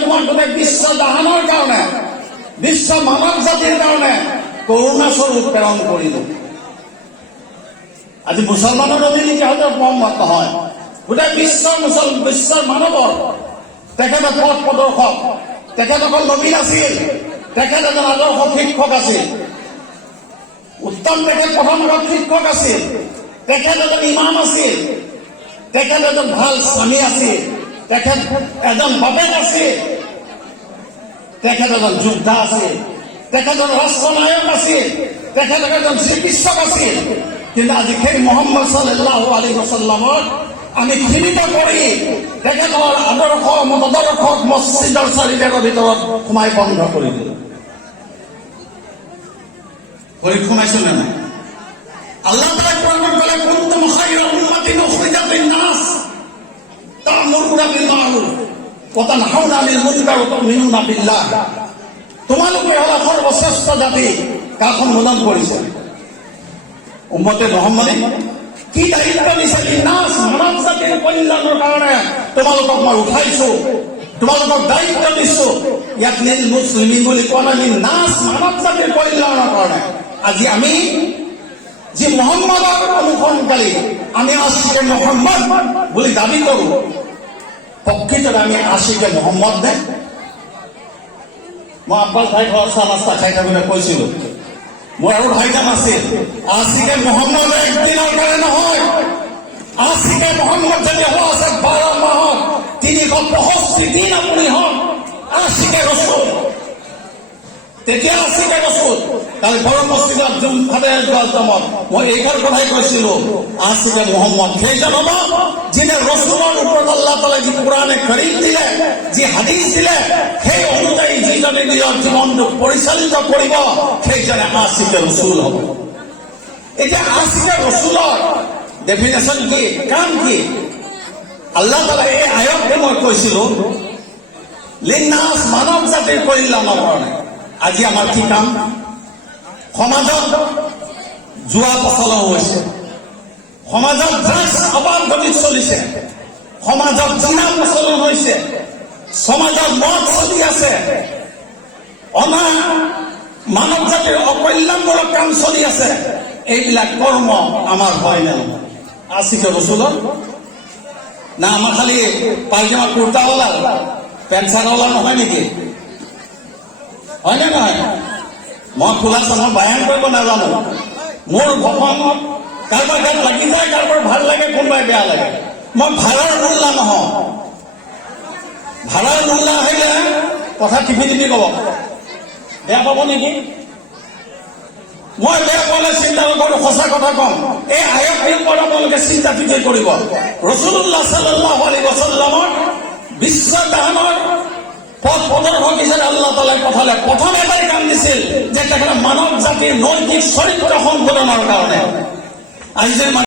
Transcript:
তোমাক গোটেই বিশ্ব জাহানৰ কাৰণে, বিশ্ব মানৱ জাতিৰ কাৰণে কৰোণা স্বৰূপ প্ৰেৰণ কৰিলো। আজি মুছলমানৰ অভিনীতি হয়তো কম নহয়, গোটেই বিশ্বৰ মানৱৰ তেখেতে পথ প্ৰদৰ্শক, তেখেত অকল নবী আছিল, তেখেত এজন আদৰ্শ শিক্ষক আছিল, উত্তম তেখেত প্ৰথম শিক্ষক আছিল, তেখেত এজন ইমাম আছিল, তেখেত এজন ভাল স্বামী আছিল, তেখেত এজন বাপেক আছিল, তেখেত এজন যোদ্ধা আছিল, তেখেত এজন ৰাষ্ট্ৰনায়ক আছিল, তেখেত এজন চিকিৎসক আছিল। কিন্তু আজি সেই মহম্মদ সাল্লাল্লাহু আলাইহি ওয়াসাল্লামক আমি ঘৃণিত কৰি তেখেতৰ আদৰ্শ মতদৰ্শক মছজিদৰ চাৰিবেৰৰ ভিতৰত সোমাই বন্ধ কৰি দিলো। কৰি সোমাইছো নে নাই? আল্লাহ তাআলা কোৰানত ক'লে কুনতুম খায়ৰা উম্মাতিন উখৰিজাত লিন-নাস তা'মুৰুনা বিল মা'ৰুফ ওয়া তানহাউনা আনিল মুনকাৰ ওয়া তু'মিনুনা বিল্লাহ। তোমালোকে হলা সৰ্বশ্ৰেষ্ঠ জাতি, কা সম্বোধন কৰিছে উম্মতে মুহাম্মাদী। কি দায়িত্ব দিছে? লিন-নাস, মানৱ জাতিৰ কল্যাণৰ কাৰণে তোমালোকক মই উঠাইছো, তোমালোকক দায়িত্ব দিছো। ইয়াক লিল মুছলিমিন বুলি কোৱা নাই, লিন-নাস, মানৱ জাতিৰ কল্যাণৰ কাৰণে। আজি আমি যি মুহাম্মাদৰ অনুসৰণকাৰী, আমি আশিকে মুহাম্মদ বুলি দাবী কৰো, প্ৰকৃততে আমি আশিকে মুহাম্মদ নে? মই আব্বাস ভাই ঘৰত চাহ নাস্তা খাই থাকোঁতে কৈছিলো, মোৰ আৰু ভাইজান আছিল, আশিকে মুহাম্মদ একদিনৰ কাৰণে নহয়, আশিকে মুহাম্মদ যদি হোৱা আছে 12 মাহত 365 দিন আপুনি হওক আশিকে ৰসুল, তেতিয়া আশিকে ৰসুল। কালি বড় মছজিদত মই এইষাৰ কথাই কৈছিলো, আশিকে মুহাম্মদ সেইজন হ'ব যিনে ৰসুলৰ ওপৰত আল্লাহ তাআলাই যি কোৰানে কাৰীম দিলে, যি হাদিছ দিলে, সেই অনুযায়ী যিজনে নিজৰ জীৱনটো পৰিচালিত কৰিব, সেইজনে আশিকে ৰসুল হ'ব। এতিয়া আশিকে ৰসুলৰ ডেফিনেশ্যন কি, কাম কি? আল্লাহ তাআলাই এই আয়াতটো মই কৈছিলো লিন-নাস, মানৱ জাতিৰ কল্যাণৰ কাৰণে। আজি আমাৰ কি কাম? সমাজত জুৱা প্ৰচলন হৈছে, সমাজত ড্ৰাগছ অবাধ গতিত চলিছে, সমাজত জিনা প্ৰচলন হৈছে, সমাজত মদ চলি আছে, মানৱ জাতিৰ অকল্যাণমূলক কাম চলি আছে। এইবিলাক কৰ্ম আমাৰ হয় নে নহয়? আশিকে ৰসুলৰ না আমাৰ খালি পাইজামা কুৰ্তাৱালা পেণ্ট চাৰ্টৱালা নহয় নেকি? হয় নে নহয়? মই খোলা চামৰ বায়ান কৰিব নাজানো, মোৰ ভগৱানত কাৰোবাৰ গাত লাগি যায়, কাৰোবাৰ ভাল লাগে, কোনোবাই বেয়া লাগে। মই ভাড়াৰ মূল্য নহওঁ, ভাড়াৰ মূল্য আহিলে কথা টিপি টিপি ক'ব, বেয়া পাব নেকি? মই বেয়া পালে চিন্তা নকৰো, সঁচা কথা কম। এই আয়াতটোৰ ওপৰত আপোনালোকে চিন্তা ফিকিৰ কৰিব। ৰাসূলুল্লাহ সাল্লাল্লাহু আলাইহি ওয়াসাল্লামৰ বিশ্ব জাহানৰ পথ প্ৰদৰ্শক হিচাপে আল্লাহ তাআলাই পঠালে। প্ৰথম এটাই কাম দিছিল যে তেখেতে মানৱ জাতিৰ নৈতিক চৰিত্ৰ সংশোধনৰ কাৰণে। আজি